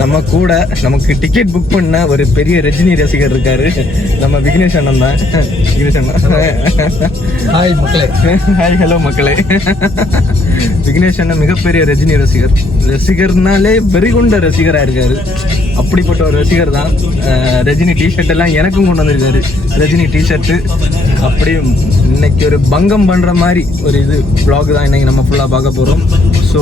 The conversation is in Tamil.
நம்ம கூட நமக்கு டிக்கெட் புக் பண்ண ஒரு பெரிய ரஜினி ரசிகர் இருக்காரு, நம்ம விக்னேஷ் அண்ணன் தான். விக்னேஷ் அண்ணன் ஹாய் மக்களே. ஹாய் ஹலோ மக்களே. விக்னேஷ் அண்ணன் மிகப்பெரிய ரஜினி ரசிகர்னாலே வெறிகுண்ட ரசிகராக இருக்காரு. அப்படிப்பட்ட ஒரு ரசிகர் தான். ரஜினி டிஷர்ட் எல்லாம் எனக்கும் கொண்டு வந்திருக்காரு, ரஜினி டிஷர்ட்டு. அப்படியே இன்னைக்கு ஒரு பங்கம் பண்ற மாதிரி ஒரு இது vlog தான் இன்னைக்கு நம்ம ஃபுல்லா பார்க்க போறோம். ஸோ